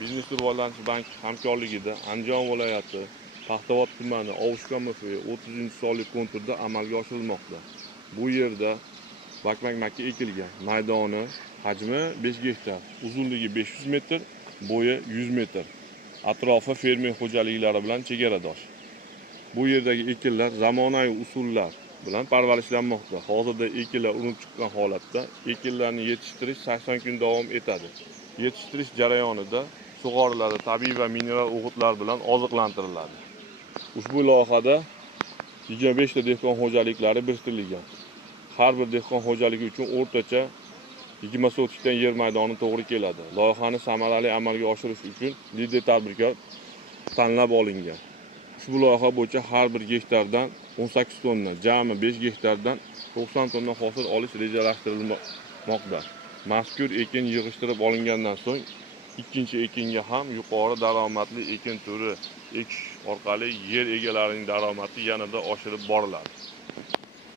Biznes rivojlanish banki hamkorligida Andijon viloyati Paxtavod tumani Ovushgan MFI 30-sonli konturda amalga oshirilmoqda. Bu yerda bakmak makka ekilgan. Maydoni hajmi 5 gektar, uzunligi 500 metr, bo'yi 100 metr. Atrofi fermer xo'jaliklari bilan chegaradosh. Bu yerdagi ekinlar zamonaviy usullar bilan parvarishlanmoqda. Hozirda ekinlar unib chiqqan holatda. Ekinlarni yetishtirish 80 kun davom etadi. Yetishtirish jarayonida sug'oriladi, tabiiy va mineral o'g'itlar bilan oziqlantiriladi. Ushbu loyihada 25 ta dehqon xo'jaliklari biriktirilgan. Har bir dehqon xo'jaligi uchun o'rtacha 20 sotikdan yer maydoni to'g'ri keladi. Loyihani samarali amalga oshirish uchun lider tadbirkor tanlab olingan. Ushbu loyiha bo'yicha har bir gektardan 18 tonna, jami 5 gektardan 90 tonna hosil olish rejalashtirilmoqda. Mazkur ekin yig'ishtirib olingandan so'ng ikkinchi ekinga ham yuqori daromadli ekin turi ekish orqali yer egalarining daromadi yanada oshirib boriladi.